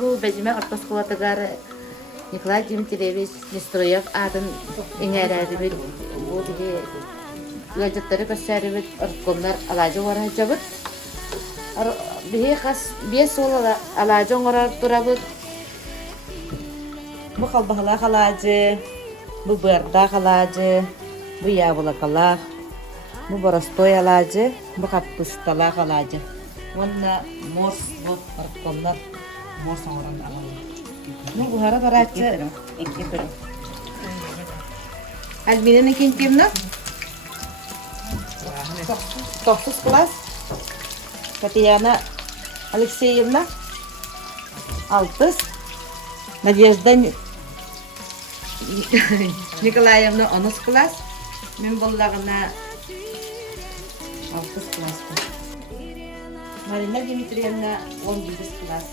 bu becime ortas kuvvetıgar Nikolay Dimitrievich Nestroyev adın iňäräribit bu bihi gözütleri gösteribit orkomlar alacı warajabıt. Bihi has 5 ol alacı orar durabıt. Bu kalbahala halacı, bu barda halacı, bu yavulakalar, bu borostoy alacı, bu kapustala halacı. Onda mors bu orkomlar mors oran alacı. Bu buhara baracı. Albinin ikinci yılına 9 klas. Katyana Alexeyevna 6. Надежда Николаевна 10 klas. Men bollarına 6 klas. Marina Dimitrievna 17 klas.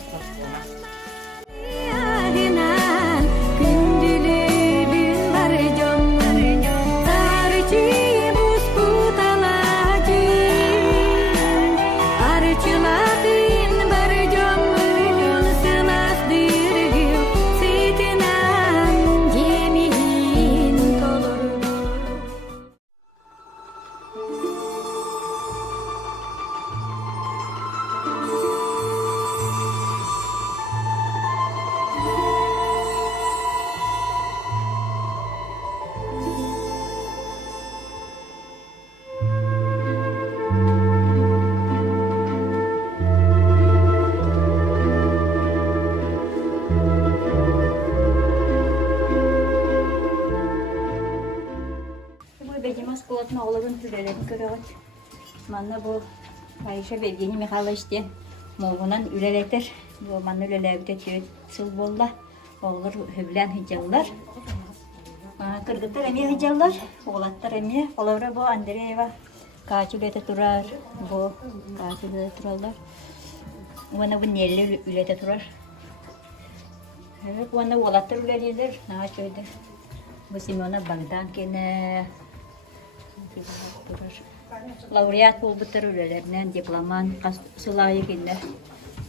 Сколотна оларын түрелерін көрігіт. Манна бұл Айша Бергені Михайловичтен молғынан үлелетер. Бұл манна үлеләбіде түйет сыл болла. Олар хөблән хиджаллар. Кыргыттар әме хиджаллар. Оғлаттар әме. Олары бұл Андреева качы үлеті тұрар. Бұл качы үлеті тұралар. Оны бұл нелі үлеті тұрар. Оны оғлаттар үлелелер. Наға чөйді. Бұл Семена Богдан кені Laureat bulbutlar ülelerinden diploman sulayı günler.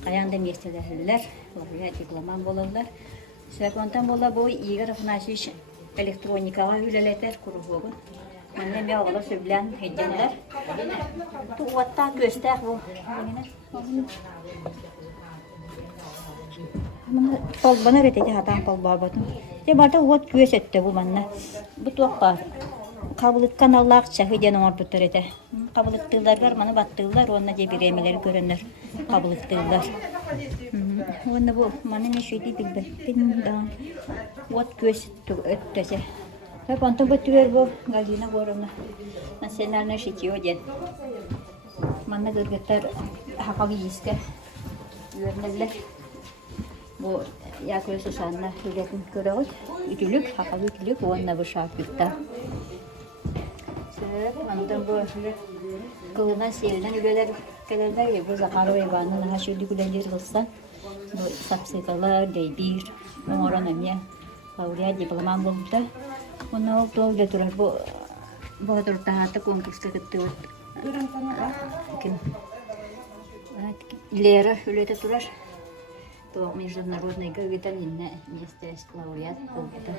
Kayanda meseleler, laureat diploman bolarlar. Sekondan bola bu iyi rafnaşiş elektronika üleleter kuruğun. Annem ya oğlu söblen hediyeler. Tuvatta göster bu. Pol bana rededi hatan pol babatım. De barda uvat gösette bu manna. Bu tuğlar. Kabılıtkan Allah çahı den or buturete. Kabılıttılar var, mana battılar, onunla je biremeleri görünür. Kabılıttılar. Onda bu mana ne şeydi bilbettin da. What göz öttese. Hep ondan batıyor bu galina boruna. Nasenler ne şekiyor den. Mana gırgıtlar hakalı yiske. Görünürler. Bu yakıyor susanla hületin körüğüt. Ütülük, hakalı ütülük, onunla bu şarkıtta. Ondan bu kılından seyirden üyeler gelirler ya bu Zakarova Ivan'ın haşırlı gülenleri kılsa bu sapsıkalar, deybir, oran emye laureat diploman buldu. Onu oldu öyle durar bu durda hatta konkursta gitti. İleri öyle de durar. То международной гавиталинная место лауреат buldu.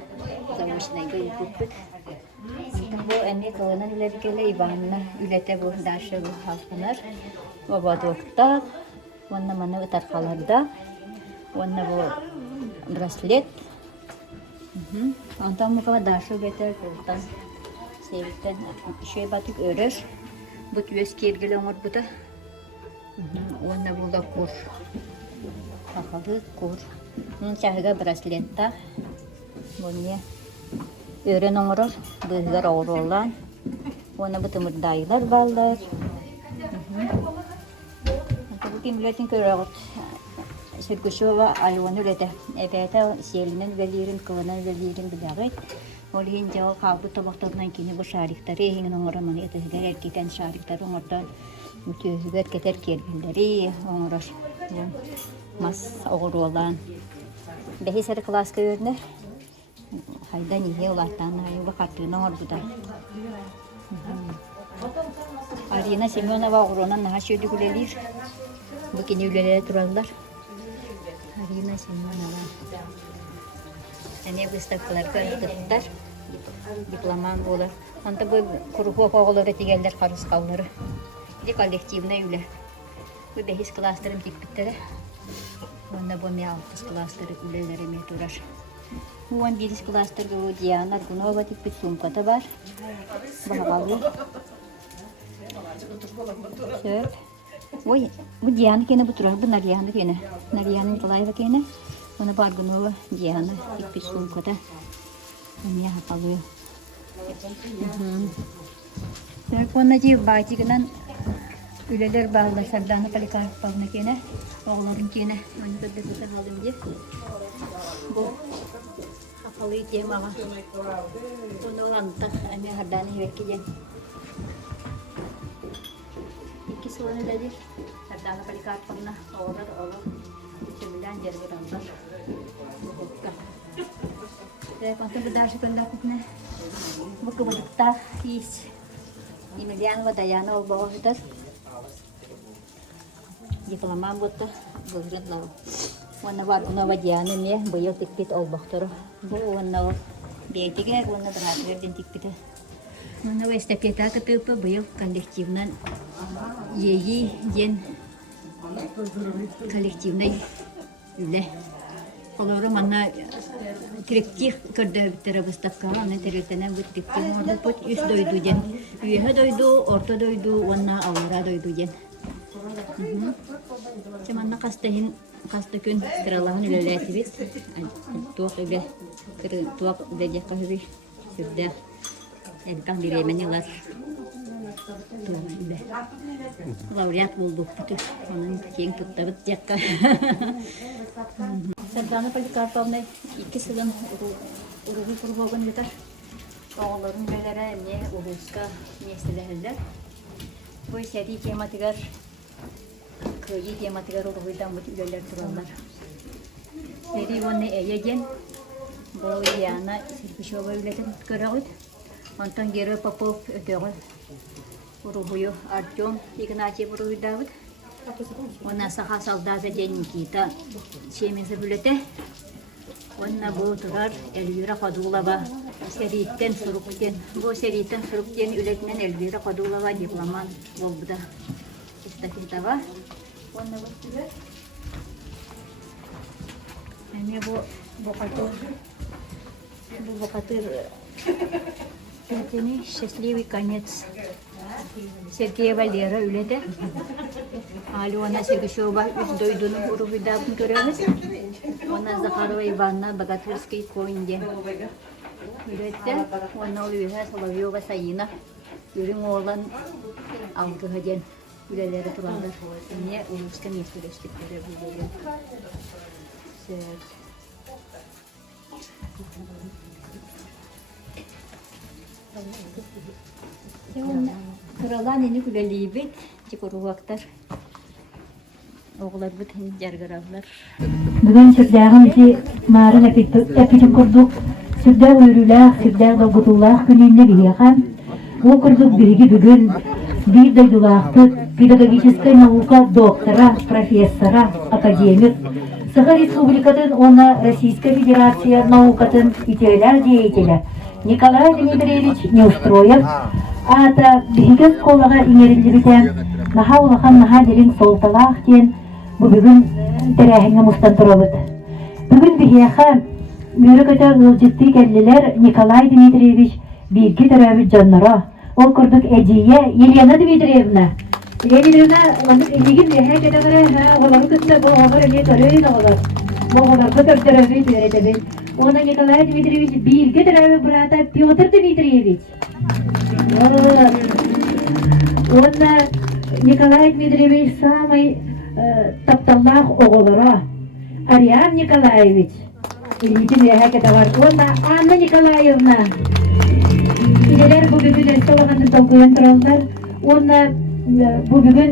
Zamışnay gayiput. Bu enne kalan ülelere Ivan'la ülete bu daşlı halklar. Baba doktor, onunla mana utarkalarda, onunla bu braslet. Ondan bu kadar daşlı beter buradan. Sevitten şey batık örer. Bu göz kergili olur bu da. Onunla bu da kur. Hakalı kur. Bunun çahıga brasletta. Bunun öğren oğurur, bızgar oğururlar. Ona bu tımırdaylar ballar. Bu kimlerin körüğüt. Sürgüşova ayvanı ülede. Ebede selinin velirin, kıvanan velirin bilağıt. Olihin cevap kabı tabaklarından kini bu şarikleri ehinin oğuramanı etizler erkekten şarikleri oğurdan mütüzüger keter kerbilleri oğurur. Mas oğru olan. Behi sarı klas köyürünür. Haydan iyi olardan, hayı vakatına var bu da. Arina Semyonova oğruna naha şöyle gülelir. Bu kini ülelere durarlar. Арина Семенова. Әне выставкаларга кыттар. Дипломан болар. Анда бу куруху оголары тигәлләр карыскаллары. Ди коллективный үле. Бу бехис кластерым тикпиттере. Онда бу мен 6 кластер үлелереме турар. Бу 11 кластерга бу Диана Гунова тикпит сумката бар. Багалы. Сөп. Ой, бу Диана кене бу турар, бу Нарьяна кене. Нарьяна Николаева кене. Оны бар Гунова Диана тикпит сумката. Меня хапалıyor. Telefonla diye bağcıgınan üleler bağlı sardana palikar bağına kene oğların kene onu da destek aldım diye. Bu hapalıyı diyem ama bunu olan tak anne hardana hevekiyem. İki sonra da diye sardana palikar bağına oğlar sebilen cerberanlar. Konten berdasar pendapatnya, buku berita is, Emiliano Wadayana bawah itu, diplomat buat bergerak lalu. Warna wajahnya ni, beliau tikpit all bakter, bu warna dia tiga warna terakhir dan tikpit. Warna west kita ketupa beliau kolektifnan, yeyi jen kolektifnan, udah. Kalau mana kolektif kerja bicara bersama, ane terutama buat kolektif orang pun is doidu jen, iya doidu, orto doidu, warna aura doidu jen. Cuman nak kastekun terlalu nilai bit, tuak juga, tuak dejak kahwi sudah, engkang diri menyelas. Laureat bulduk itu, onun yang kita berjaka. Sardana palikar pavne iki sılan uruğu kurboğun yeter. Oğulların belere ne uruğuska nesilleherler. Bu seri tematigar, köyü tematigar uruğuydan bu tüyler turallar. Seri onu eyegen, bu yana sirpişova ületin kırağıt. Ondan geri Popov ötüğü. Uruğuyu Artyom Ignatie uruğu Davut. Ona saha saldaza jenin kita çemesi bülete. Ona bu turar Elvira Fadulova seritten surukten. Bu seritten surukten ületinen Elvira Fadulova diploman oldu da istafetava. Ona bu turar. Yani bu katır Этими счастливый конец. Сергея Валера ülede. Алена Сергеева üç doyduğunu uruğuydan görüyoruz. Ona Zakharova Ivana Bogatyrsky koyunca. Ülede. Ona oluyor Solovyova Sayina. Ürün oğlan avcı hacen. Ülelere turanlar. Niye Ulus'ta mesulleştikleri bu ülede. Kıralan ini kuda libet, cikuru vaktar. Oğullar bütün jargaravlar. Bugün sürdeğimci marın epici kurduk. Sürdeğ uyurulağ, sürdeğ dolgutulağ gününde biliyakam. O kurduk birigi bugün bir doydulağıtı pedagogическая наука доктора, профессора, академик. Саха Республикатын, она Российская Федерация наукатын ителер деятеля. Николай Дмитриевич Неустроев, ата биһиге колага иңерилибитен, наха улахан наха делин солталаах тен, бу бүгүн терәһиңе мустан турабыт. Бүгүн биһиэхэ мөрөкөтө ылжытты келлилер Николай Дмитриевич бирги төрөбүт жонноро. Ол курдук Эдия Елена Дмитриевна. Елена лигин биһэ кетегере олары кытта бу огор эме төрөйүн оголор. Бу оголор көтөртөрөбүт беретебит. Ona Николай Дмитриевич бирге төрөбүт брата Петр Дмитриевич. Ona Николай Дмитриевич самый тапталлах оголора. Ариан Николаевич. Илитин яһа кетегер. Ona Анна Николаевна. Илелер бу бүгүн эсталаганды толкуян тураллар. Ona бу бүгүн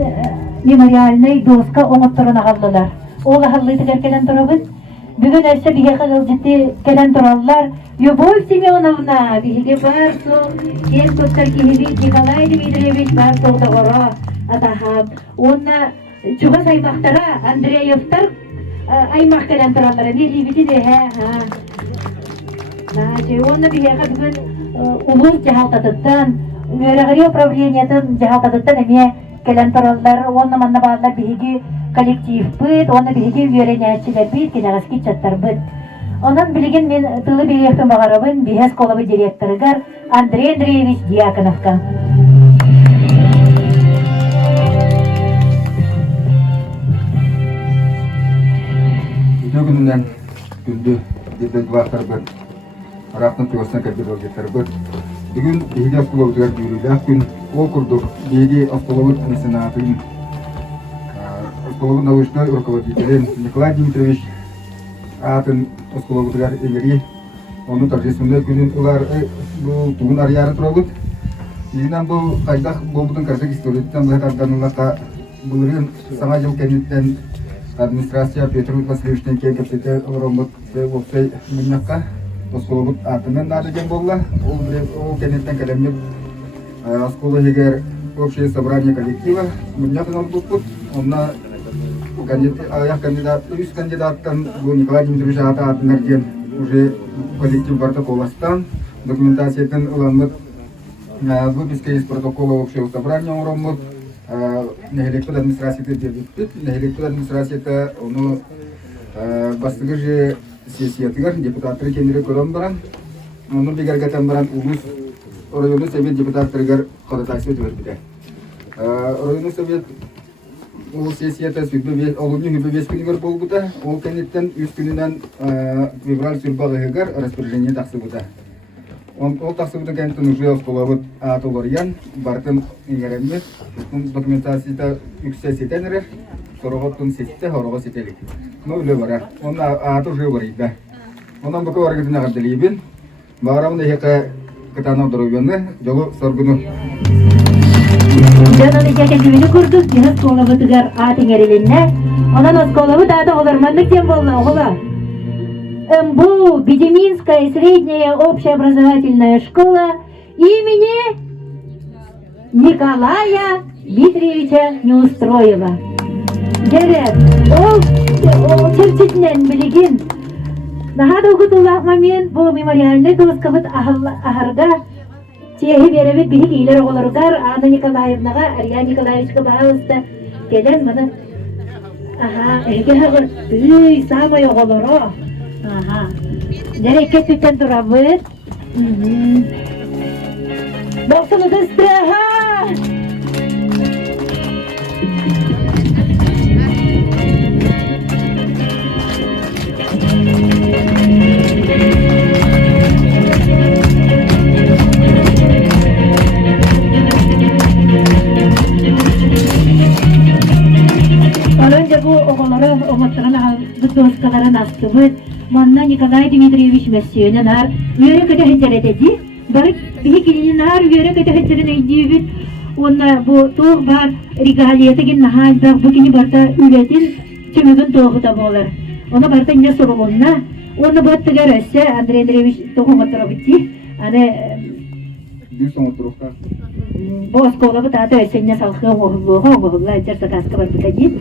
мемориальный доска оңотторуна калдылар. Ол ахаллыйты келен турабыз. Бүгүн эссе биге кылжыты келен тураллар. Любовь Семеновна, биге бар со, кен көттөр киһиби Николай Дмитриевич бар соғдағыра атахам. Онна чуға саймақтара Андреевтар аймақ кәлен тұралары нелебеті де оны бігеға бүгін ұлыс жағалтатыттан өрәғірі управлениятын жағалтатыттан әме кәлен тұралары оны манна бағалар бігі коллектив бұд, оны бігі өрәнәтшілер бұд, кенағаске чаттар бұд. Онан білген мен тылы бігектің бағарабын бігес қолабы директорыгар Андрей Андреевич Дьяконовка. Күнінен күнді еден бұлақтар бұд, арақтың тұғысына кәлдер олгеттар бұд. Бүгін бейгі асқолауытығар бүйірілі күн ол күрдік бейгі асқолауыт месенатын асқолауыт научной руководителен Николай Дмитриевич атын асқолауытығар еңері оны торжественный күнін ұлар бұл туғын арьяры тұралып. Егінен бұл қайдақ болбудың қарсық историятын бұлғатардан ұлаққа бұлырын саңа жыл кәнеттен администрация Петр Васильевичтен кен кәпсеті ұромбыт өпсей мүннаққа Осколобут атынан надеген болла. Ол кенеттен кәлемнеп Осколы егер общее собрание коллектива мүннақын олбутпут. Онна аяқ кандидат, үз кандидаттан Николай Дмитриевич ата атынарген уже коллектив барта коластан документациятын ұланмыт выписка из протокола общего собрания уроммыт. Нехелектуд администрацияты дебюттит. Нехелектуд администрацияты оны бастығы же сессиятыгар депутаттары кендері көрін баран. Оны бігергатан баран улус районы совет депутаттарыгар қадатайсы өтір біде. Районы совет ол сессията олуны хүбі 5 күнігер бол бұда. Ол кенеттен 3 күнінен февраль сүрбағығығар распоряжение тақсы бұда. Ол тақсы бұда кенттен уже осқолабыд атылариян бартын еңеремет. Документацияда үксе сетенері, сұрығыттың сетті, хорығы сетелік. Ну, өлі бара. Оның аты уже барайды. Онан бұқы барғытын ағадылейбін. Бағарамын әйеқі қытаны дұрубені, жолы соргыны. Жананы жәкендімені көрдік, жеңіз қолабытығар атын әрелінне. Онан осқолабыт аты олармандық тем болна, оғыла. МБУ, Бедеминская средняя общеобразовательная школа имени Николая Дмитриевича Неустроева. Дерек, ол чертетінен білеген. Нахады ұғытылақ момент бұл мемориальный тоскабыт ахарға тегі беребет бігі кейлер оғылырғар Анна Николаевнаға, Ария Николаевичка бағалысты. Келен мұны, әйге ғыр, самай оғылыры. Дерекке түттен тұрабыт. Болсыны дұсты, Önce bu oğulları oğullarına doskaların astımı Manna Nikolay Dmitrievich Mesiyon'un ar üyere kötü hecceredeci barık bir kilinin ar üyere kötü hecceredeci Onda bu toğ var regaliyete gin nahal da bu kini barta üretin tümügün toğu da bolar. Ona barta ne sorulunna onu battı garası Andrei Andreevich toğu matrabıcı ane Bir son oturukta. bu oskola bu tahtı ösenine salkı oğulluğa cersa kaskı var bıtacı.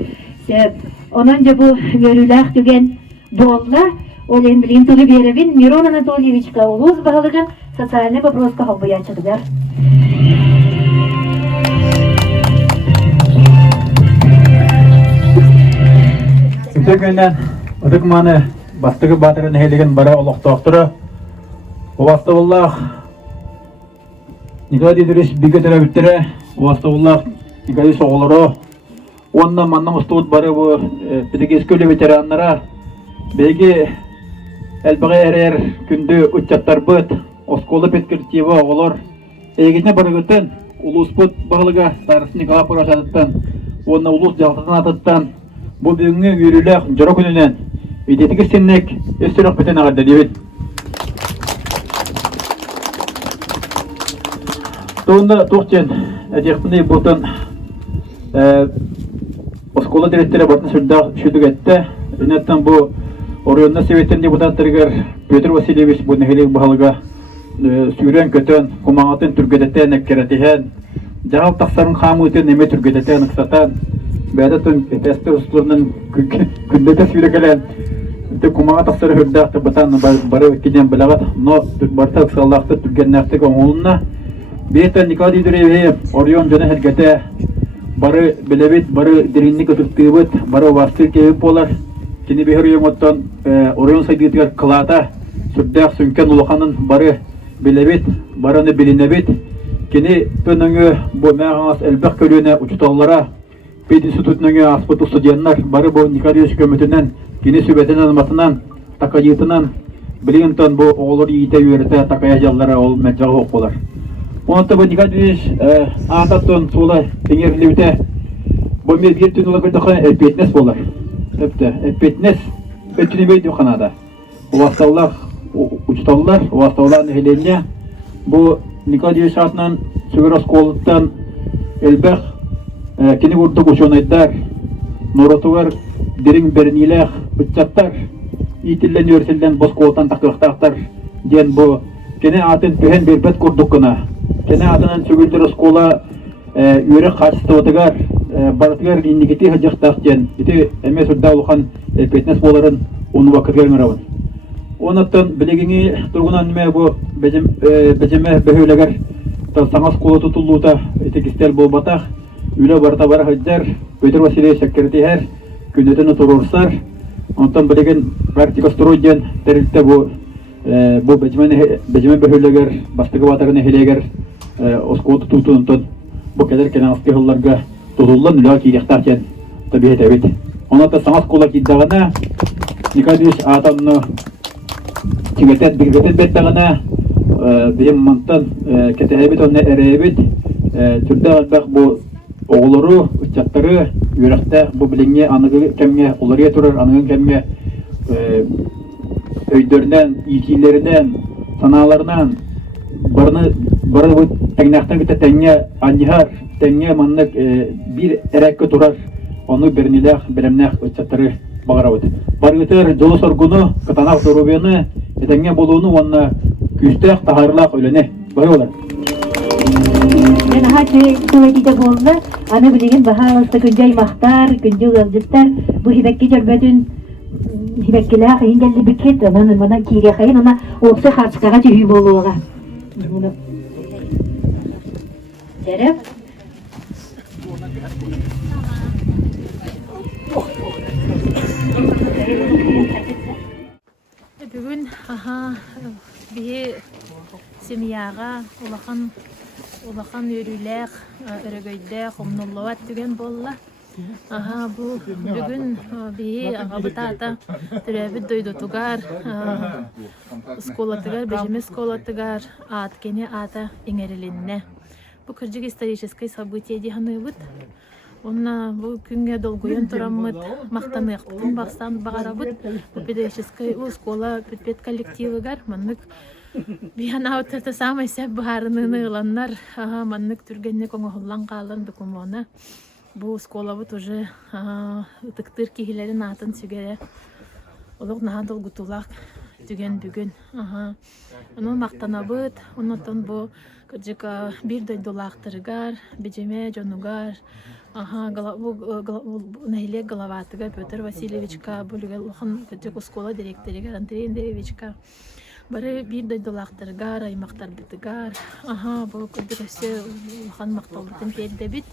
Onanca bu görülak tügen bolla ол ембілін тұғы беребін Мирон Анатольевичка ұлыз бағылығын социальный вопроска қалбыя чыдыдар. Үтек өйнен ұдық маны бастығы батырын әйлеген бара олықтақтыры Оғасты боллақ Николай Дмитриевич биге төрәбіттірі Оғасты боллақ Николай соғылыры Онна манна мұстығыт бары бұл бітік ескөлі ветеранлара Беги әлбіғі әрер күнді үтчаттар бұд, осколы петкертиві оғылыр. Егіне барығыттан, ұлыс бұд бағылыға старысы Николай Пырашадыттан, оны ұлыс жалғытын атыттан, бұл бүгінгі үйрілік жұры күнінен, үйдетігі сеннек өстірік бітен ағарды дейбіт. Туында тоқчен, әдеқпіндей бұлтын осколы директері бартын сүрдіг әтті. Үнеттен бұл Орионна Советтен депутаттарыгар Петр Васильевич бұл нәхелек бағалыға сүйрен көтен, құмағатын түргедеттен әккеретіген, жағал тақсарын қамы өтен неме түргедеттен ұқсатан, бәдәтен тестер усларның күндәтә сөйләгәлән. Те кумага тасыры хөрдә табатан бары кидән беләгәт, но барта саллахты түгәннәктә оңулна. Бетә Николай Дөреве Орион җаны хәлгәтә бары беләбит, бары диринник үтүктебет, бары васты кебеп болар. Кини бер йомоттан Орион сайдыгар клата сүрдә сүнкән улаханын бары беләбит, бараны билинәбит. Кини төнеңе бу мәгас әлбәк көлүнә учталлара. Педи институтының аспыту студентлар бары бу Николай көмөтеннән, кини сүбәтеннән матынан, такаетынан билинтон бу оглар ите йөртә такая җаллары ул мәҗәгә окулар. Онда бу Николай ататтан сулай теңерлебитә. Бу мезгил төнле гөлдәхә элпетнес булар. Тәптә элпетнес өченебе дип ханада. Вастаулар учталлар, вастауларны хәлендә бу Николай шартнан сүгәр школадан элбәх кини уртук учонайдар, норотугар дирин берниләх үтчаттар, итиллән йөртелдән босколтан такыртактар дигән бу кини атын төһен бербет курдук кына. Кини атынан сүгәлдер школа юре хастыгар, бартыгар индикати хаҗактак дигән. Ите эмес урда улхан петнес боларын уны вакытга мирабын. Онаттан билегиңи тургунан ниме бу бежеме бөһөләгәр саңа школа тутулута ите кистел булбатах. Üle barta bara hajjar, Peter Vasiliy sekretär, kündetini tururlar. Ondan bilegen praktika strojen terilde bu bejmen behülleger, bastıgı batagını heleger, oskotu tutundan bu kadar kenan askıhıllarga tutullan üle ki yahtarken tabi etebet. Ona da sanat kola kiddağına Nikadiş atanını çigetet bilgetet bettağına benim mantan ketehebet onunla ereyebet türde albaq bu oğulları, uçakları, yürekte bu bilinge anıgı kemge, olarıya turar anıgın kemge öydöründen, iyikilerinden, sanalarından barı bu tegnaktan gita tenge anjihar, tenge manlık bir erekke turar onu bernilek, bilemnek uçakları bağıravut. Barı gıtır jolu sorgunu, katanak sorubiyonu, tenge boluğunu onunla küstek, taharlak ölene. Bağır olar. Ben hadi kuvvetide boldu. Ana bilegen bahalısta güncay mahtar, güncay ıldırtar. Bu hibekki cörbetün hibekkiler engelli biket. Bana kire kayın ona olsa harçkağa cühü boluğa. Serep. Bugün bir semyaga ulakan yürüyler, örgüyle komnulluğat dügen bolla. Bu bugün bir ağabeyta türevi doydutugar, skolatıgar, bejime skolatıgar, at kene ata inerilinne. Bu kırcık исторический событие dihanıbıt. Ona bu günge dolguyan turamıt, maqtanıqtın baxsan bağarabıt. Bu pedagogический skola pet kollektivigar, manlık bir yana oturta samay seb baharını ılanlar, manlık türgenlik onu hullan qalan dokumona. Bu skola bu тоже tıktır kihilerin atın sügere. Oluq nahadıl gutulaq tügen bugün. Onu maqtanabıt, ondan bu kırcık bir doydulaqtırgar, bejeme jonugar. Bu neyle galavatıgar Petr Vasilievичка, bu lügelxan kırcık skola direktörügar Andrey Andreyevichka. Bari bir doydulaqtırgar, aymaqtar bitigar. Bu kırcık xan maqtalbıtın peldebit.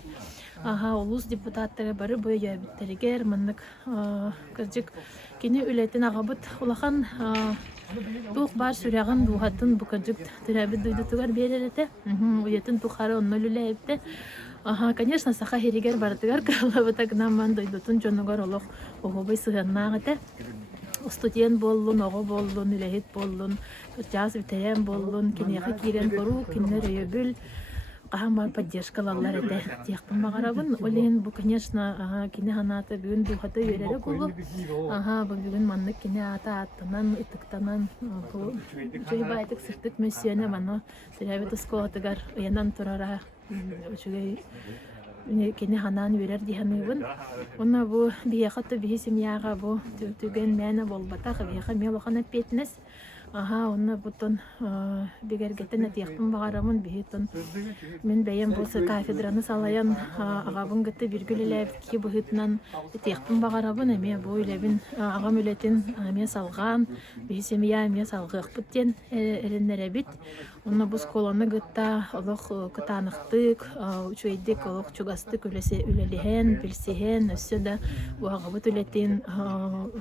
Ulus депутаттары бары бой ябиттеригер маннык кыржык кини үлетин агабыт улахан тук бар сүрягын дугатын бу кыржык тирабит дуйдутугар беререте уятын тухары оннолулепте конечно саха херигер бартыгар калабыта гнаман дуйдутун жонугар олох огобой сыганнагыте студент боллун ого боллун үлехит боллун жаз битерен боллун кинеха кирен кору кинер өйөбүл Ахамар поддержкалалар это тяхтын багарабын. Олен бу конечно кине ханаты бүгүн духата үйрәре булу. Бу бүгүн маннык кине ата аттынан итыктанан бу жойбайтык сыртык мөсөне маны сирәбет сколатыгар янан турара үчүгөй кине ханан үйрәр диханыбын. Онна бу бия хаты бии семьяга бу түген мәне болбата бия мел хана петнес. Аха, онна бутон бигергетен этиякпын багарамын бихитон. Мен бәйем болса кафедраны салаян агабын гытты биргүлеләп ки бухитнан этиякпын багарабын эме бу үлебин агам үлетин эме салган, бисемия эме салгыкпыт тен эреннере бит. Онна бу школаны гытта олох кытаныктык, үчөйдик олох чугастык үлесе үлелиһен, билсиһен, өссөдө бу агабыт үлетин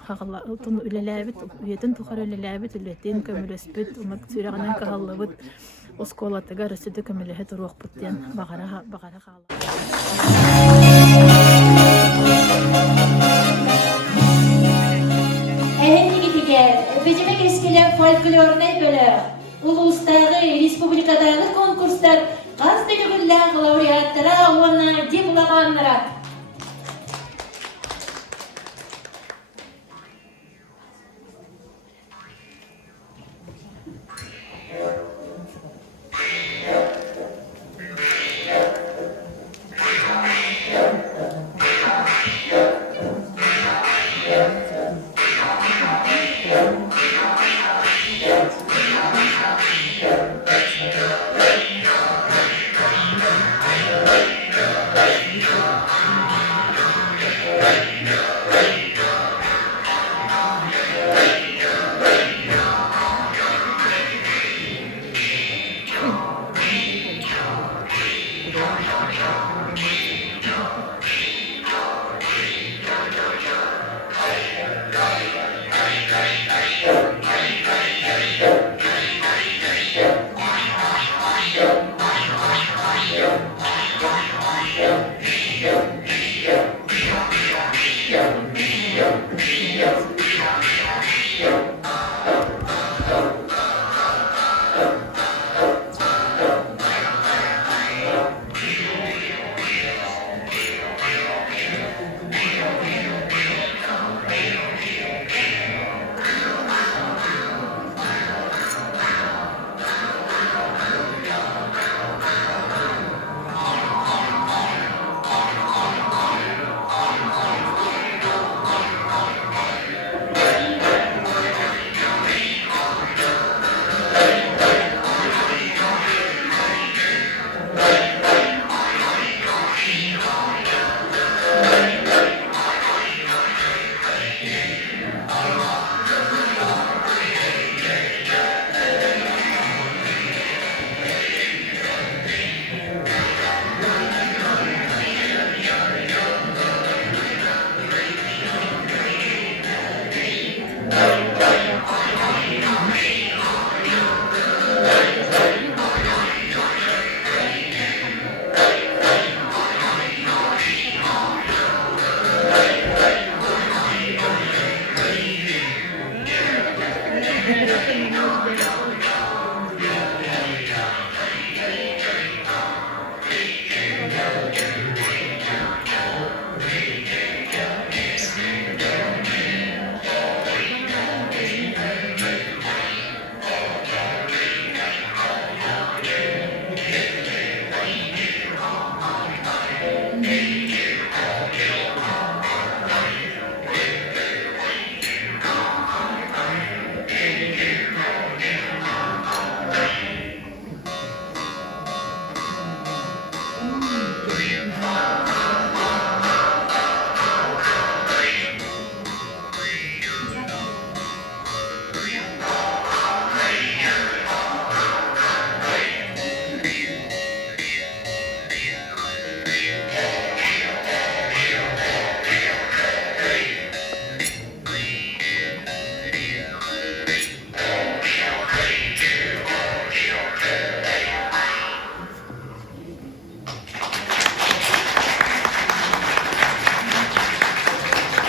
хагылатын үлеләбит, үетин тухар үлеләбит үлетин көмөлөспүт, умак сүрәгәнән каһаллыбыт. Осколатыга рөсөдө көмөлөһө туруакпыт тен багара кала. Әһеннигитигер, бежемек ескелер фольклорный бөлөг, улустагы республикадагы конкурстар каз делегүлләр лауреаттара уана дипломаннара.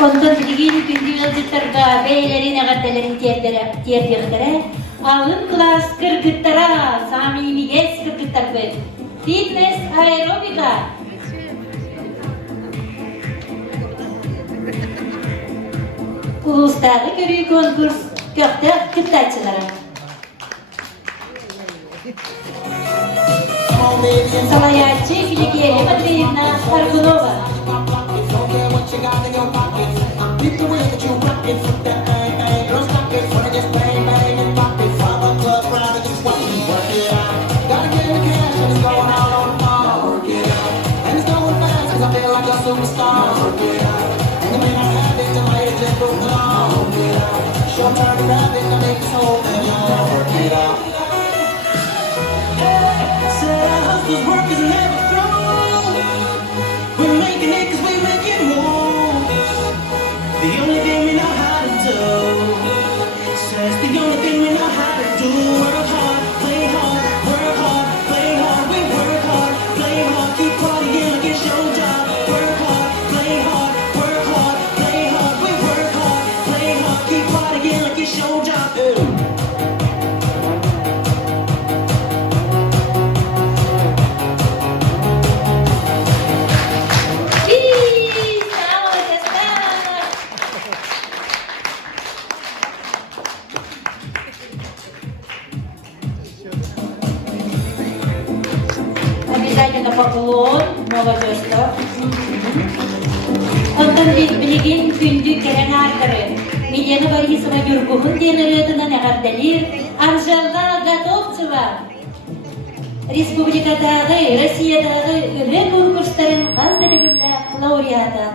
Ondan bilgin gündüzlüklerga beylerin ağırtelerin tiyerdiğilere alın klas kırgıttara, samimiyetsiz kırgıttar böyle. Fitness aerobika. Uluslararası körüğü konkurs köfte kıttaçılara. Salayatçı Filikiyeli Matveevna Argunova. Beat the way that you rock it, flip that thing, girls rock it, wanna just bang bang and pop it. Sağ ol arkadaşlar. Обязательно поклон молодежька. Ondan bilgin gündü keren arkları. Milyana Борисова Юргухын денелетіна нәғаддалир. Анжелға Готовцева. Республикадағы, Россиядағы үлі конкурстарын қаздыры білі лауреаты.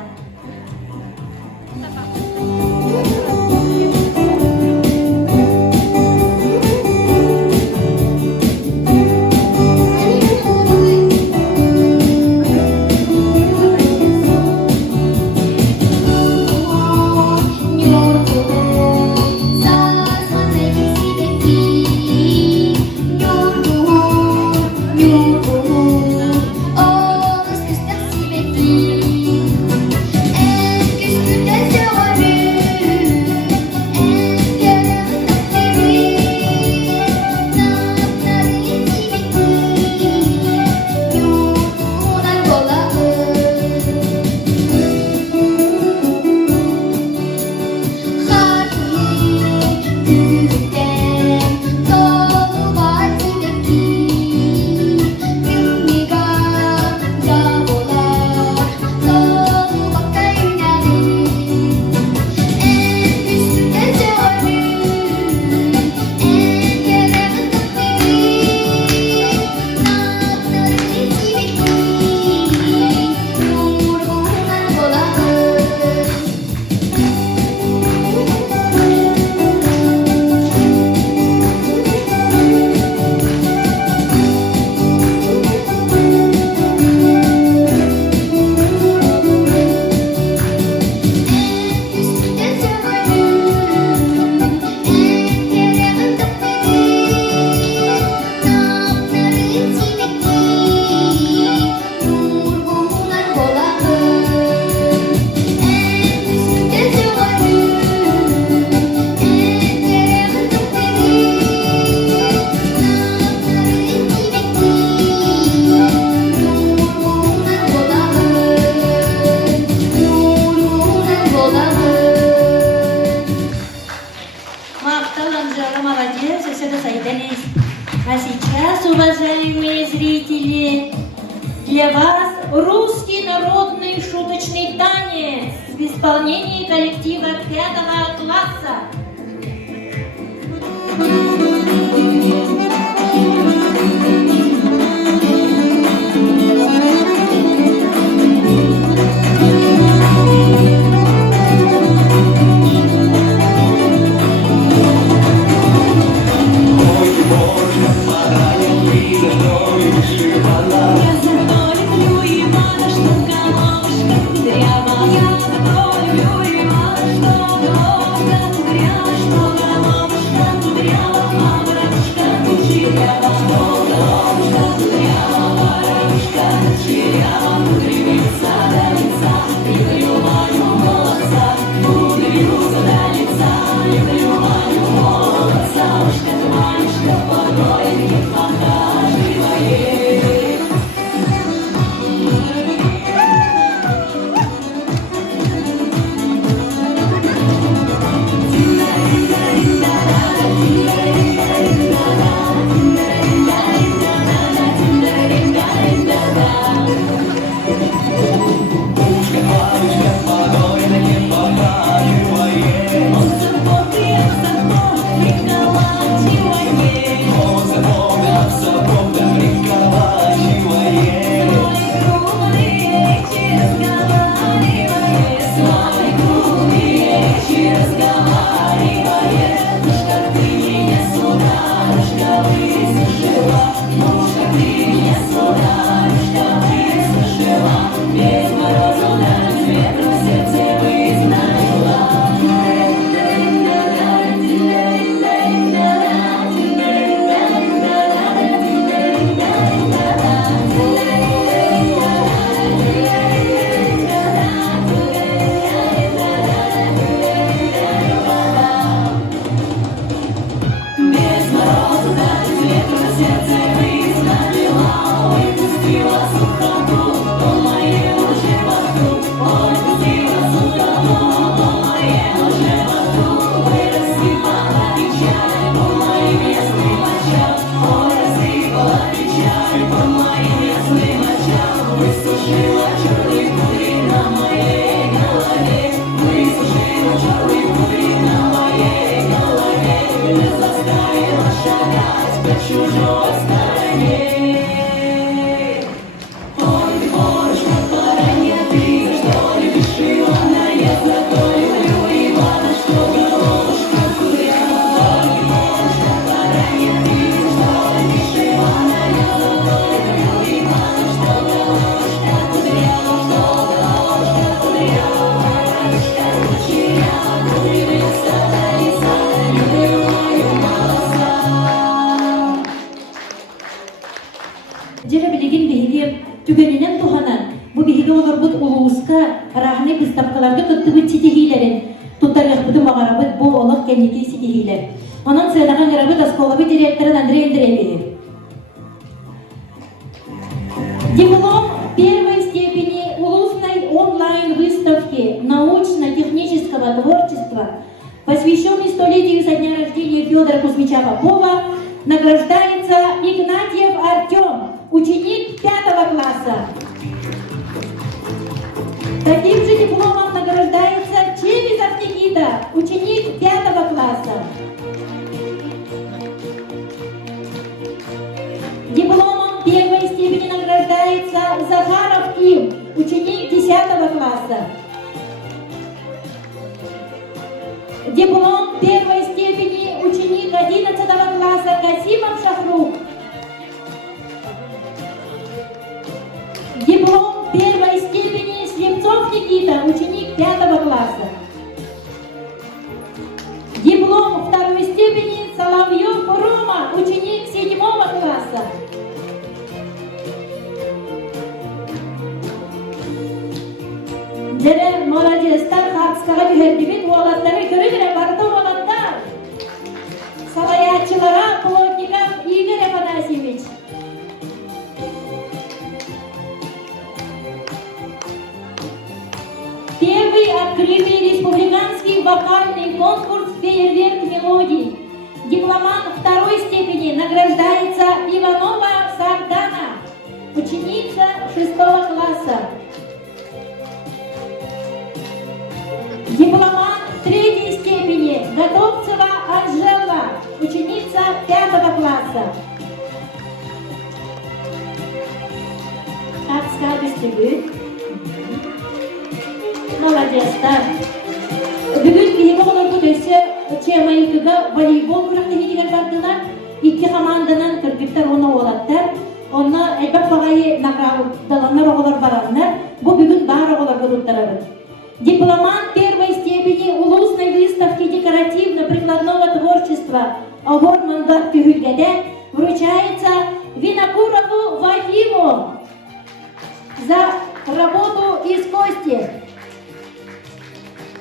А сейчас, уважаемые зрители, для вас русский народный шуточный танец в исполнении коллектива 5 класса. Что, Барталарды кыттыбыт ситихилерин. Тутарыхбыды мағарабыт бу олық кенники ситихилер. Онын сыдаған ғырабыт осколабы директорын Андрей Андреевич. Диплом первой степени улусной онлайн-выставки научно-технического творчества, посвященный столетию со дня рождения Федора Кузьмича Попова, награждается Игнатьев Артем, ученик 5 класса. Таким же дипломом награждается Чемизов Никита, ученик 5 класса. Дипломом первой степени награждается Захаров Ким, ученик 10 класса. Диплом первой степени ученик 11 класса Касимов Шахрук. Диплом первой степени Слепцов Никита, ученик 5 класса. Диплом второй степени Соловьев Рома, ученик 7 класса. Дере молодецтар хакскага жүгердибит уалаттары көрүгүрө барда уалаттар. Салаятчылара Плотников Игорь Афанасьевич. Первый открытый республиканский вокальный конкурс «Фейерверк мелодий». Дипломант второй степени награждается Иванова Сардана, ученица 6 класса. Дипломант третьей степени Готовцева Анжела, ученица 5 класса. Как скажете, молодецтар. Бүгін кейбі оларды көсе Чемайкыға волейбол күріқті хедігер бардылар. Икки команданын кіргіптер оны олаттар. Оны әлбәк бағайы нақралдаланар оғылар баранлар. Бұл бүгін бар оғылар көріптарабыд. Дипломант первой степени улусной выставки декоративно-прикладного творчества Огор Мандат Кюхюльгеде вручается Винокурову Вадиму за работу из кости.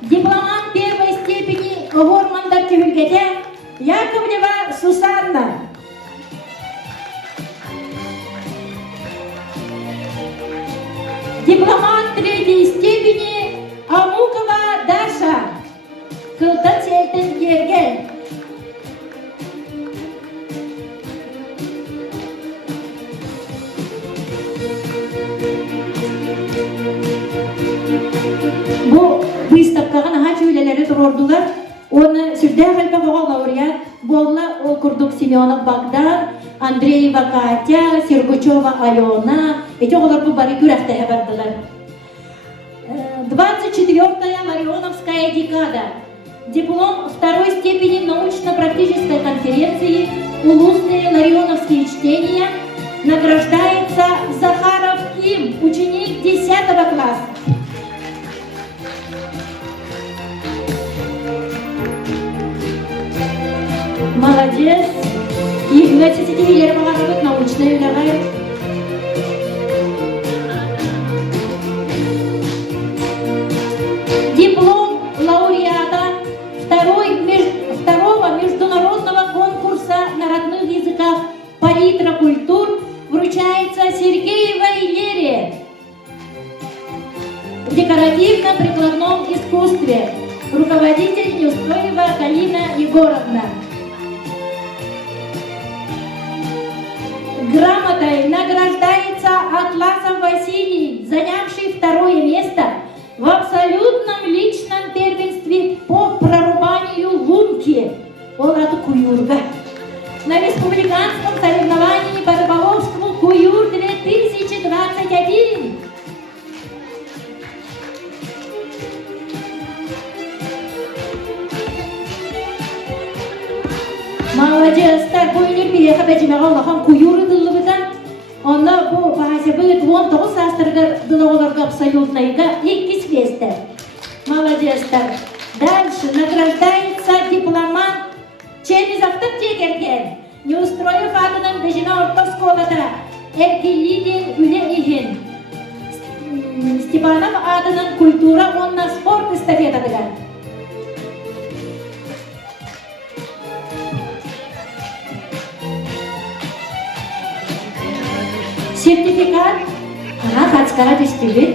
Дипломант первой степени Огор Мандат Кюхюльгеде Яковлева Сусанна. Дипломант третьей степени Амукова Даша. Кылта Цельтен Ерген. Бу выставкага наха чөйлелери турордулар. Оны сүрдә хәлбә лауреат болла ол курдук Семенов Богдан, Андреева Катя, Сергучева Алена. Эти олар бу бары күрәхтә бардылар. 24-я Ларионовская декада. Диплом второй степени научно-практической конференции «Улусные ларионовские чтения» награждается Захаров Ким, ученик 10 класса. Молодец. И университете работает научная уровень. Диплом лауреата второго международного конкурса на родных языках палитра культур вручается Сергеевой Лере в декоративно-прикладном искусстве. Руководитель Неустроева Галина Егоровна. Грамотой награждается Атласов Василий, занявший второе место в абсолютном личном первенстве по прорубанию лунки Олату Куюрга на республиканском соревновании по рыболовству Куюр 2021. Молодец, так бойнер бие хабачыма Аллахам Куюры дыллыбыдан. Онда бу бағасы бұйт 19 састырғыр дылығыларға абсолютнайға 2 свесті. Молодецтар. Дальше награждается дипломант Чемизовтық текерген. Неустроев атының бежіна орта сколада Эркелидин үле ихин. Степанов адынан культура онна спорт эстафетадыгар. Сертификат хацкара түстүбүт.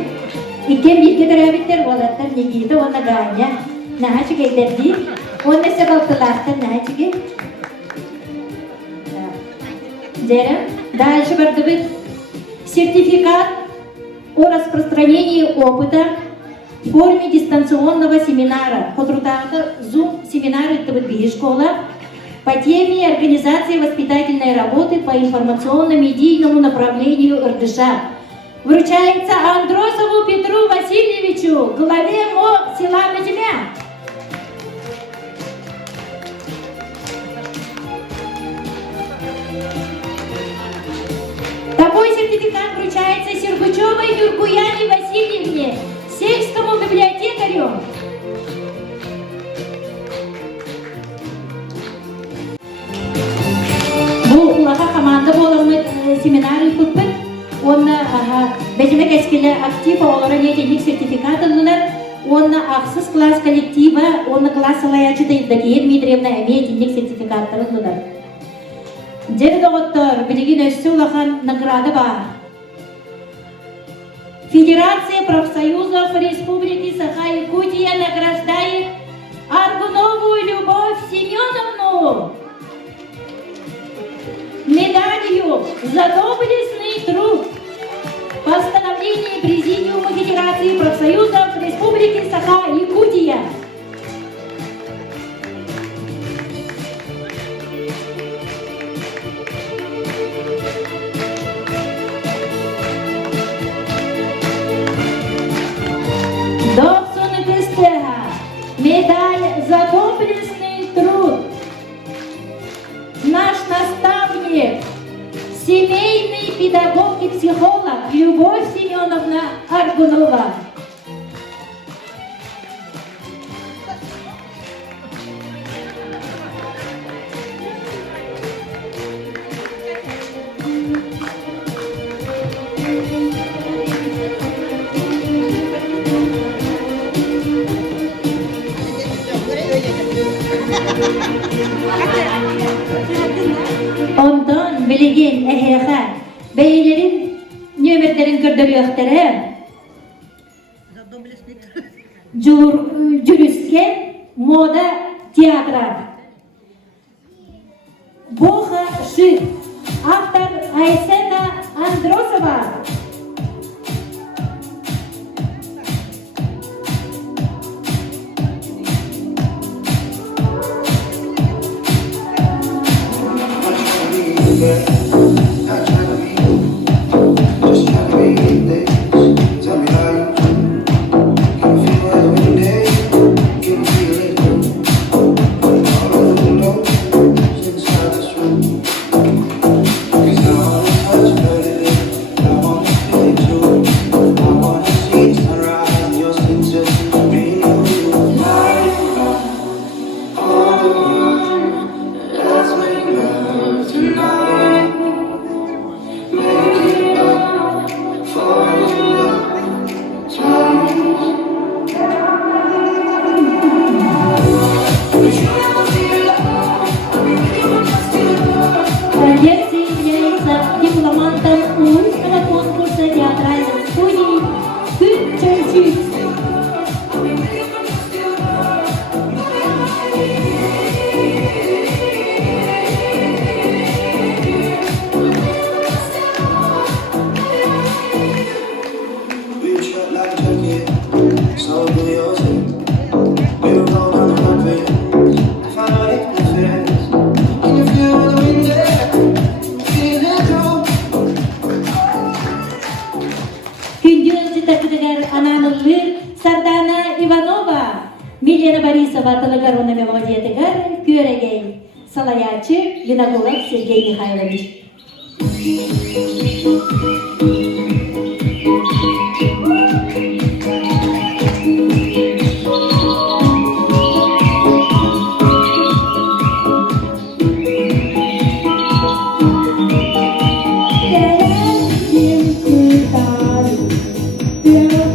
Иккен бирге төрөбүттер болаттар негиде онна ганя. Нахачыга илерди. Онна себалтылаактар нахачыга. Дерем, дальше бардыбыт. Сертификат о распространении опыта в форме дистанционного семинара. Хотрутата Zoom-семинары ТВ школа по теме организации воспитательной работы по информационно-медийному направлению РДШ. Вручается Андросову Петру Васильевичу, главе МО села Надемя. Такой сертификат вручается Сергучевой Юркуяне Васильевне, сельскому библиотекарю. Бұл улаға команда болырмы семинары күппін. Онна бәжімек әскелі актива олары нетенік сертификат ұлылар. Онна ақсыз класс коллектива, онна класс алаячыда Евдокия Дмитриевна әметенік сертификаттар ұлылар. Дер доғыттар, білеген өсі улахан награды бар. Федерация профсоюзов Республики Саха-Якутия награждает Аргунову Любовь Семеновну медалью за доблестный труд. Постановление Президиума Федерации профсоюзов Республики Саха-Якутия. Медаль за доблестный труд. Наш наставник, семейный педагог и психолог Любовь Семеновна Аргунова. Ondan bilegen eheha beylerin nömerlerin gördürüyökteri jürüske moda teatra Boha Şık автор Айсена Андросова. Сардана Иванова, Милена Борисова, Талагарона Мелодиятыгар, Кюрегей, Салаячи, Виногулов Сергей Михайлович. Yeah.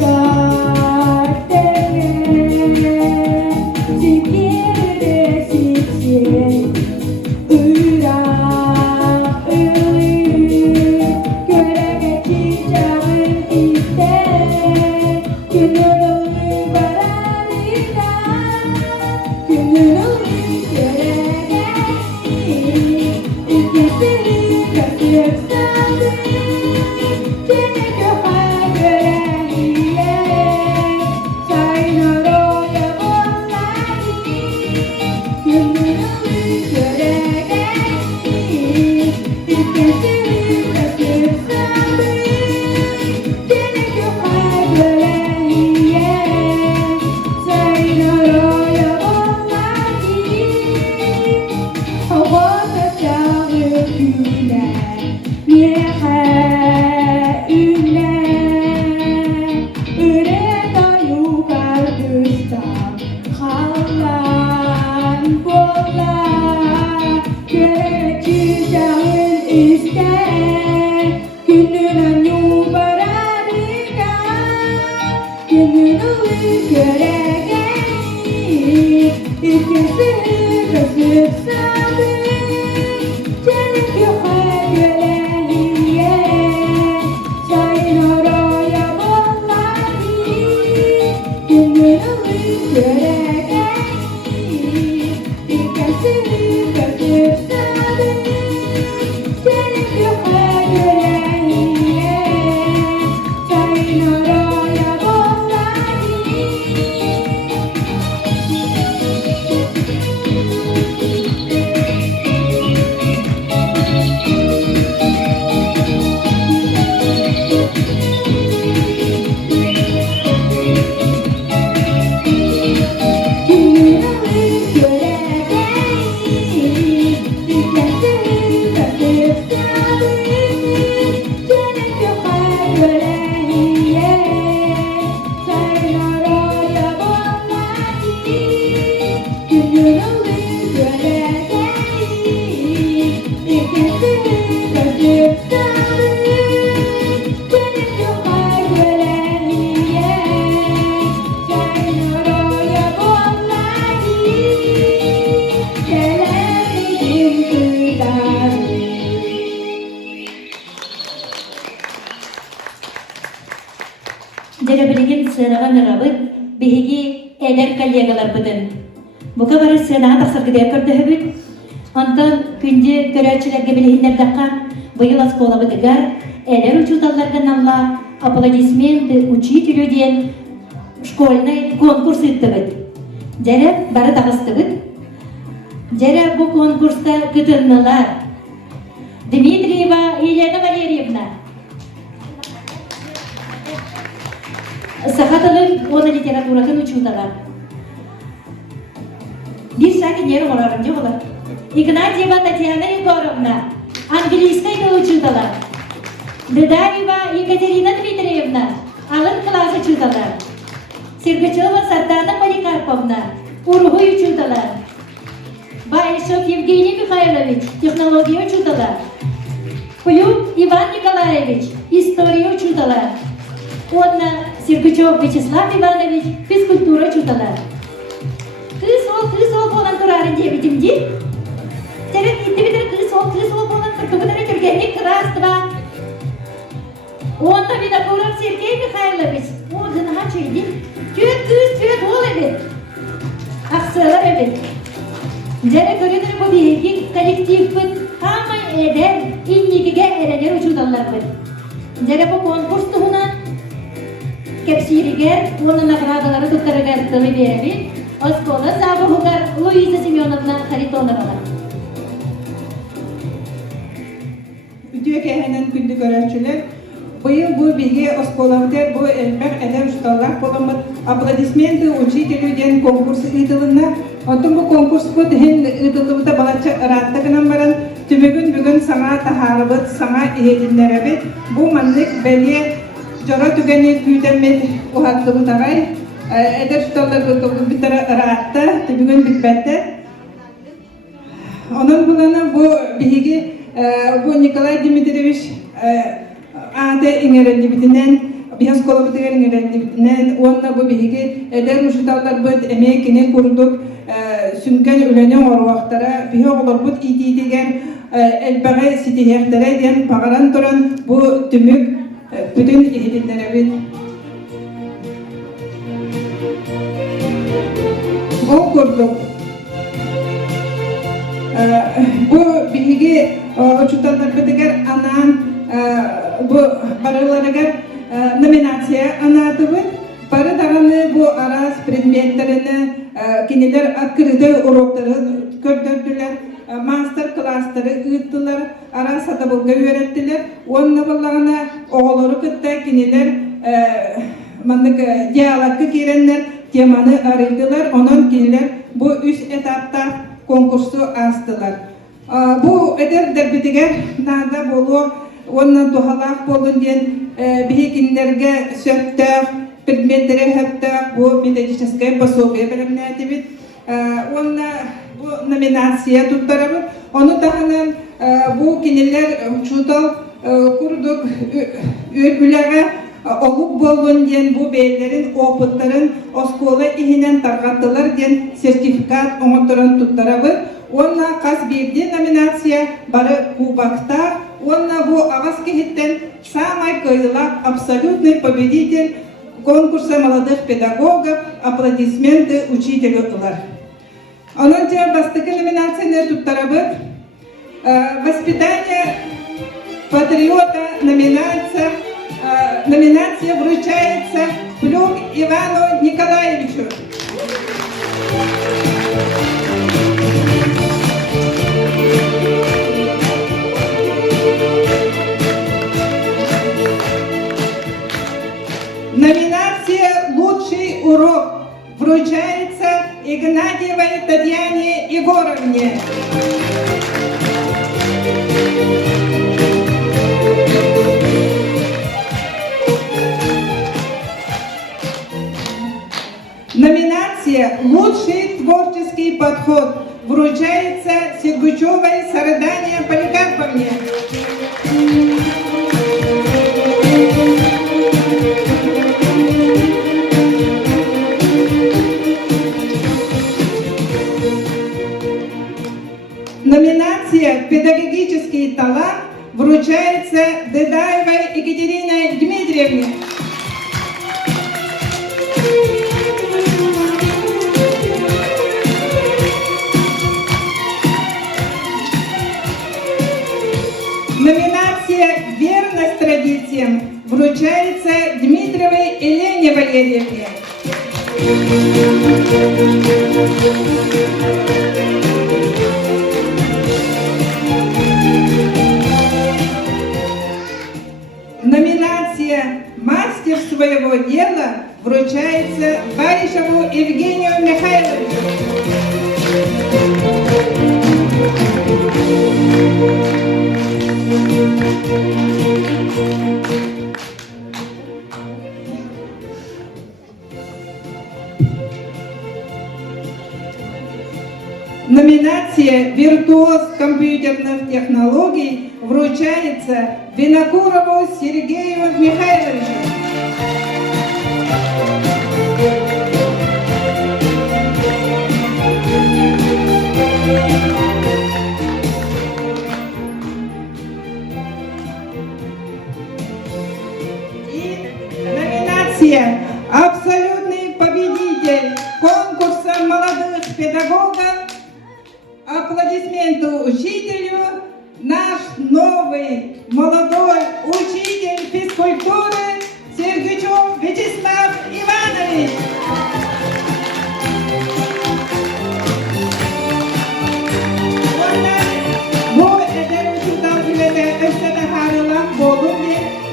Жеребилигин сыйраган ырабыт биһиги эдер коллегаларбытын. Бука бары сыйнаға тақсыргыдыя көрдөһөбүт. Онтон күнде көрәчилерге билихиннердакка быйыл осколабытыгар эдер учуталларга намла аплодисменты учителю диен школьный конкурс ыттыбыт. Жере бары тагыстыбыт. Жере бу конкурста кытыннылар. Дмитриева Елена Валерьевна. Сахатылын оны литературатын учуталар. Bir sakin yeri olarım diyorlar. Игнатьева Татьяна Егоровна, английский учуталар. Дедаева Екатерина Дмитриевна, алын классы учуталар. Сергачева Сардана Поликарповна, ургу учуталар. Баишев Евгений Михайлович, технология учуталар. Плюк Иван Николаевич, история учуталар. Онна Сергачев Вячеслав Иванович, физкультура учуталар. Kız ol olan turarın diyebidimdi. Terek gitti bir de kız ol olan turduğunları Türkiye'nin kırastıva. Onda bir de Kuram Sergey Mikhailovich. O zınaha çeydi. Tüet ol evet. Aksılar evet. Jere görünür bu bilgi kolektif bit. Ama eder innigiga ereler uçudallar bit. Jere bu konkurs tuğuna kepsiriger onun nagradaları tuttaragar tabi berebit. Oskola Zabuhugar Luisa Semyonovna Харитонова. Ütüye kehenen kündü görüşçüler. Bıyıl bu bilgi Oskolav'da bu elbek eder ustalar bulamıd. Aplodismenты учителю ден конкурсы ытылына. Ondan bu konkurs bu hen ытылыбыта балача ыраттыгынан баран түбөгүн саңа тахарыбыт, саңа иһединнеребит. Bu маннык беле жора түгени күйдемет ухаттыбытагай. Eder ustalar bir tara rahatta, bugün bitbette. Onun bulana bu bilgi, bu Nikolay Dimitrievich adı İngilizce bitinden, bir skola bitiren İngilizce bitinden, onunla bu bilgi eder ustalar bu emeğini kurduk, sünken ölenin orvaktara, bir oğlar bu itidigen elbette sitihektere diyen pagaran duran bu tümük bütün ihidinlere bit. O kurduk. Bu bilgi uçutanlar anan bu paralarıgar nominatsiya anatıbı. Para dağını bu aras predmetlerini kiniler akkırıda urokları kördürdüler. Master klasları ıttılar. Aras atabılga öğrettiler. Onunla balağına oğulları kıtta kiniler mandık diyalakı kirenler temanı araydılar. Onun kiniler bu üst etapta konkursu astılar. Bu eder derbitiger nada bolu onun duhalak bolun diyen bihikinlerge söktük предметleri hatta bu metodическое пособие белемнәти бит. Онна bu номинация туттарабы. Onu tahanan bu kiniller çutal kurduk ülkülere olup bolun diyen bu beylerin oputların oskola ihinen tarqattılar diyen sertifikat onuturan tuttarabı. Onna kas birdi номинация бары кубакта. Онна bu аваз кехиттен самай кыйлак абсолютный победитель конкурса молодых педагогов, аплодисменты учителю Илар. Onun için bastıkı номинацияны туттарабыт. Воспитание патриота номинация вручается Плюк Ивану Николаевичу. Номинация «Лучший урок» вручается Игнатьевой Татьяне Егоровне. Номинация «Лучший творческий подход» вручается Сергучевой Сарадане Поликарповне. Номинация «Педагогический талант» вручается Дедаевой Екатерине Дмитриевне. Номинация «Верность традициям» вручается Дмитриевой Елене Валерьевне. Номинация «Мастер своего дела» вручается Баришеву Евгению Михайловичу. Номинация «Виртуоз компьютерных технологий» вручается Винокурову Сергею Михайловичу. И номинация «Абсолютный победитель конкурса молодых педагогов». Аплодисменты учителю, наш новый молодой учитель физкультуры Сергучев Вячеслав Иванович. Bu eder uçundan bilede öfsede harılan bolun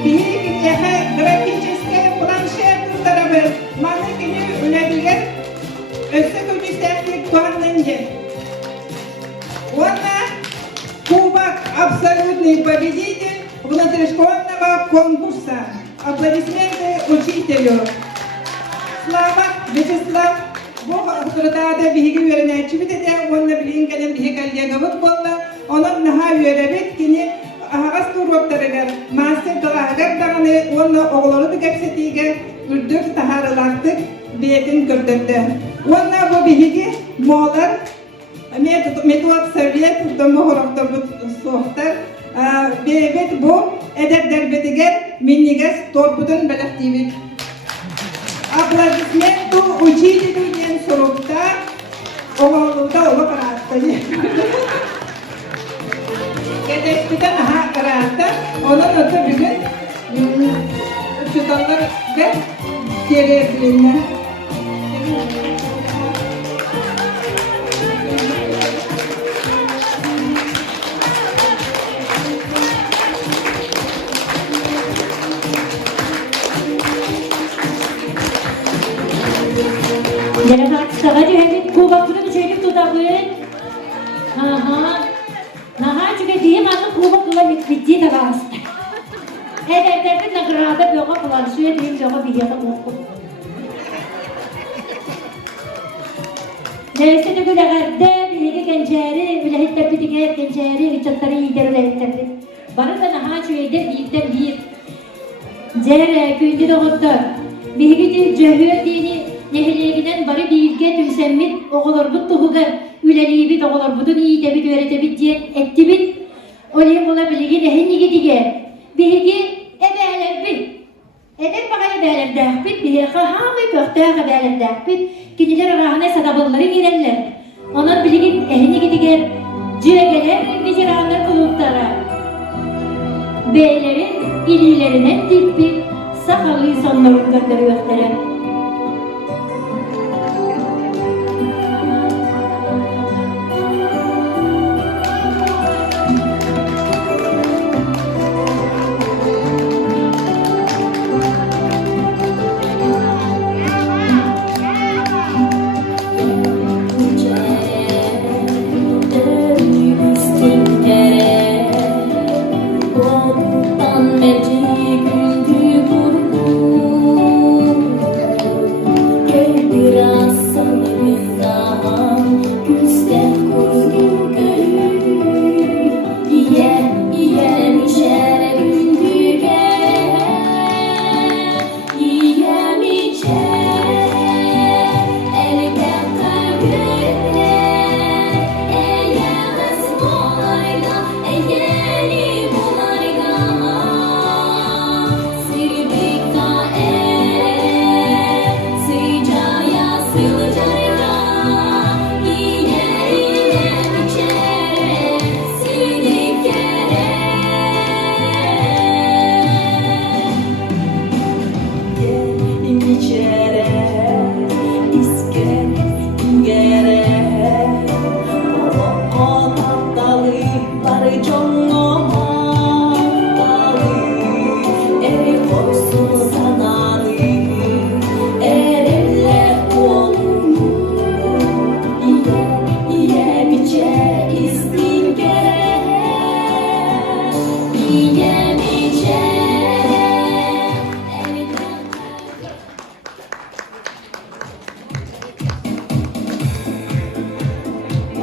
bir ehe grafическе planşet tarafı manekini ülediler öfse kötüseflik tuanınca. Он кубок абсолютный победитель внутришкольного конкурса. Аплодисменты учителю. Слава Вячеслав. Bu sırada bilgi öğrenci bir de onunla bilinçlerin bilgi geldiği bolla onun daha öğrenmek kini ağız turuklarıgar master dağlar dağını onunla oğulları da kapsatiga ürdük taharılattık beytin kırdıktı. Onunla bu bilgi moğlar метод совет домогорокта соқтар бебет bu eder derbetiger minniges torputun belirttiği. Aplodismentu учителю ден сурукта оголуда ола каратты. da bugün çıtanlar ve geri birine. Yana baksa hadi hadi kubakını çelik tutabın. Naha çünkü diyeyim anı kubakla bitti de bastı. Hedeflerin nagrada böyle kullanışıyor diyeyim böyle bir yere korkun. Neyse de güle garde bir gençleri bile hiç bir diğer gençleri içatları iyidir ürettirdi. Bana da naha çünkü birden bir. Cere gündü doğdu. Bir gidi cehür dini nehirliğinden bari bilge tümsemmit oğulur bu tuhugar üleliği bit oğulur budun iyi de bit öğrete bit diye etti bit olayım olabilir nehenni gidige bilgi ebeler bit edep bakaya beler deh bit bir hahamı pöhtüğe beler deh bit gidiler rahane sadabılları girerler onun bilgin ehenni gidige cüregeler viziranlar kuluklara beylerin ililerine dik bir sakalı insanların gönderiyorlar.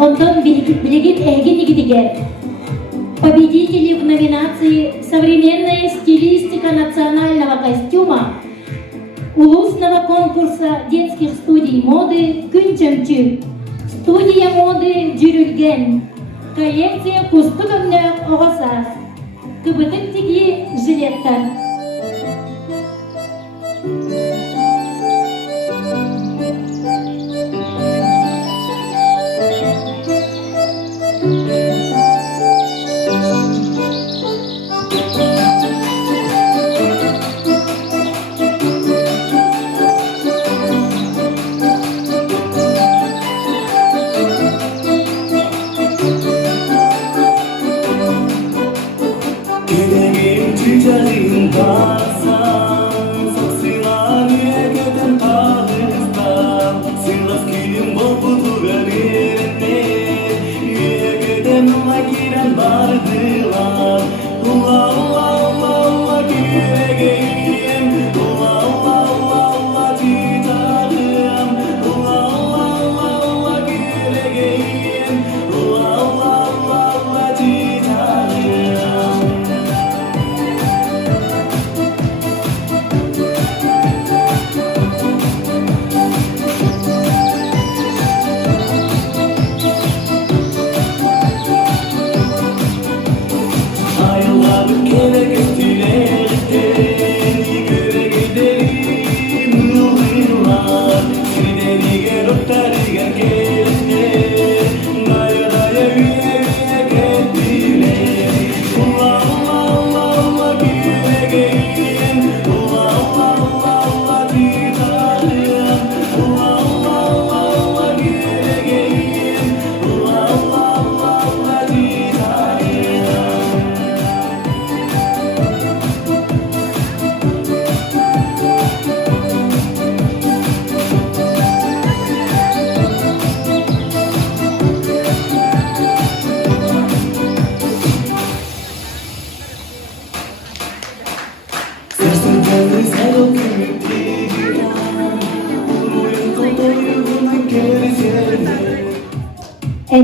Онтон билигит эгини гидиге. Победители в номинации «Современная стилистика национального костюма» улусного конкурса детских студий моды «Күнчөмчү». Студия моды «Жүрүлген». Коллекция «Кусту көннөк оғасас». Кыбытык тиги жилеттар.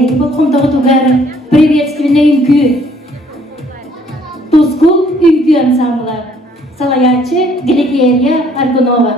Эти вот хомтагы тугар приветственный үңкү. Тускул үңкү ансамблы. Салаячы Гликерия Аргунова.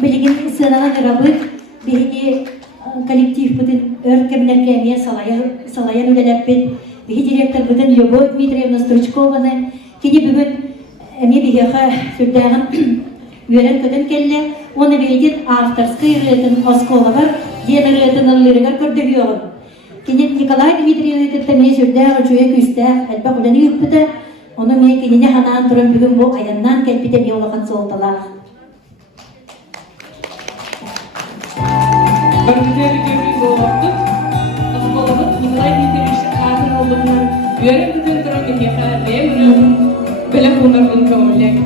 Билигин сынана гырабыт, биги коллектив бутын өркемнеркемия салаян үлелеппит, биги директор бутын Любовь Дмитриевна Стручкованы, кини бүгін эми бигеха сүрдәгін үйерен көтін келле, оны бейден авторский рытын осколабар, дені рытын ыллырыгар көрдігі оғын. Кини Николай Дмитриевна тәме сүрдәгін жуя күстәг, әлбә құланы үппіті, оны ме кинине ханан тұрын бүгін бұл қаяннан кәлпіте беолақан солталақ. Бәргілері көрген болғақты, Ақболабыт Николай Дмитриевич атын олығынан үйерін күтін тұрын мекеха бәймірін білі қонырын көңілек.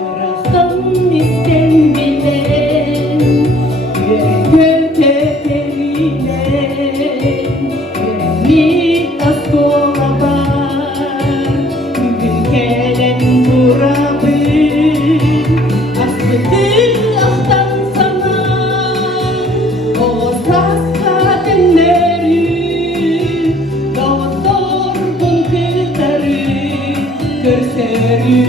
Арақтан істен білен, үйерін көтерілен, үйерін асқола бар, бүгін келен тұрабы. Aslıdır aslan sana, o sasla dinleri, doktor bun kırtarı, görseri.